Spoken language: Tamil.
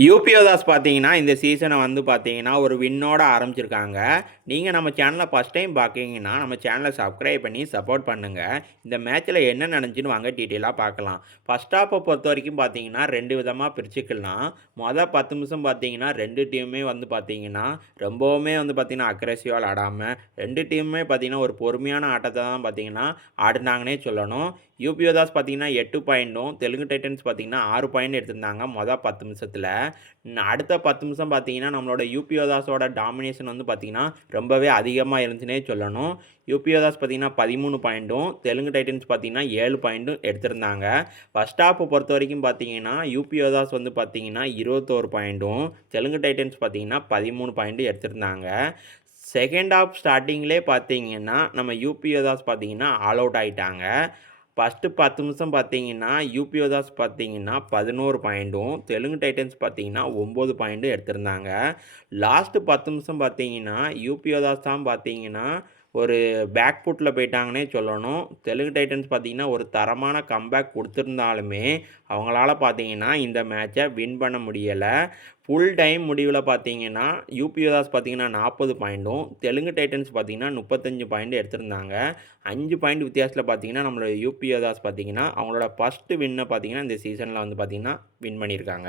யூபியோதாஸ் பார்த்தீங்கன்னா, இந்த சீசன வந்து பார்த்தீங்கன்னா, ஒரு வின்னோட ஆரம்பிச்சிருக்காங்க. நீங்க நம்ம சேனல ஃபர்ஸ்ட் டைம் பார்க்குறீங்கன்னா, நம்ம சேனல சப்ஸ்கிரைப் பண்ணி சப்போர்ட் பண்ணுங்க. இந்த மேட்ச்ல என்ன நடந்துச்சுன்னு வாங்க டீட்டெயிலா பார்க்கலாம். ஃபர்ஸ்ட் ஹாஃப்ப பொறுத்தவரைக்கும் பார்த்தீங்கன்னா, 2 விதமா பிரிச்சுக்கலாம். மொத 10 நிமிஷம் பார்த்தீங்கன்னா, 2 டீமுமே வந்து பார்த்தீங்கன்னா, ரொம்பவுமே வந்து பார்த்தீங்கன்னா, அக்ரெசிவா விளையாடாம 2 டீமுமே பார்த்தீங்கன்னா, ஒரு பொறுமையான ஆட்டத்த தான் பார்த்தீங்கன்னா, ஆடுனாங்கன்னே சொல்லணும். யூபியோதாஸ் பார்த்தீங்கன்னா 8 பாயிண்ட்டும், தெலுங்கு டைட்டன்ஸ் பார்த்தீங்கன்னா 6 பாயிண்ட் எடுத்திருந்தாங்க மொத 10 நிமிஷத்துல. அடுத்த 10 நிமிஷம் பார்த்தீங்கன்னா, நம்மளோட யூபியோதாஸோட டாமினேஷன் வந்து பார்த்தீங்கன்னா, ரொம்பவே அதிகமா இருந்துச்சுன்னே சொல்லணும். யூபியோதாஸ் பார்த்தீங்கன்னா 13 பாயிண்ட்டும், தெலுங்கு டைட்டன்ஸ் பார்த்தீங்கன்னா 7 பாயிண்ட்டும் எடுத்திருந்தாங்க. ஃபர்ஸ்ட் ஹாஃப்ப பொறுத்தவரைக்கும் பார்த்தீங்கன்னா, யூபியோதாஸ் வந்து பார்த்தீங்கன்னா 21 பாயிண்ட்டும், தெலுங்கு டைட்டன்ஸ் பார்த்தீங்கன்னா 13 பாயிண்ட் எடுத்திருந்தாங்க. செகண்ட் ஹாஃப் ஸ்டார்ட்டிங்லேயே பார்த்தீங்கன்னா, நம்ம யூபியோதாஸ் பார்த்தீங்கன்னா ஆல் அவுட் ஆயிட்டாங்க. ஃபர்ஸ்ட்டு 10 நிமிஷம் பார்த்தீங்கன்னா, யூபியோதாஸ் பார்த்தீங்கன்னா 11 பாயிண்ட்டும், தெலுங்கு டைட்டன்ஸ் பார்த்தீங்கன்னா 9 பாயிண்ட்டும் எடுத்திருந்தாங்க. லாஸ்ட்டு 10 நிமிஷம் பார்த்தீங்கன்னா, யூபியோதாஸ் தான் பார்த்தீங்கன்னா, ஒரு பேக் ஃபுட்ல போயிட்டாங்கன்னே சொல்லணும். தெலுங்கு டைட்டன்ஸ் பார்த்தீங்கன்னா, ஒரு தரமான கம்பேக் குடுத்திருந்தாலுமே, அவங்களால பார்த்தீங்கன்னா, இந்த மேட்ச வின் பண்ண முடியல. ஃபுல் டைம் முடிவுல பார்த்தீங்கன்னா, யூபியோதாஸ் பார்த்தீங்கன்னா 40 பாயிண்ட்டும், தெலுங்கு டைட்டன்ஸ் பார்த்தீங்கன்னா 35 பாயிண்ட் எடுத்திருந்தாங்க. 5 பாயிண்ட் வித்தியாசத்தில பார்த்தீங்கன்னா, நம்மளோட யூபியோதாஸ் பார்த்தீங்கன்னா, அவங்களோட ஃபர்ஸ்ட்டு வின்ன பார்த்தீங்கன்னா, இந்த சீசன்ல வந்து பார்த்தீங்கன்னா, வின் பண்ணியிருக்காங்க.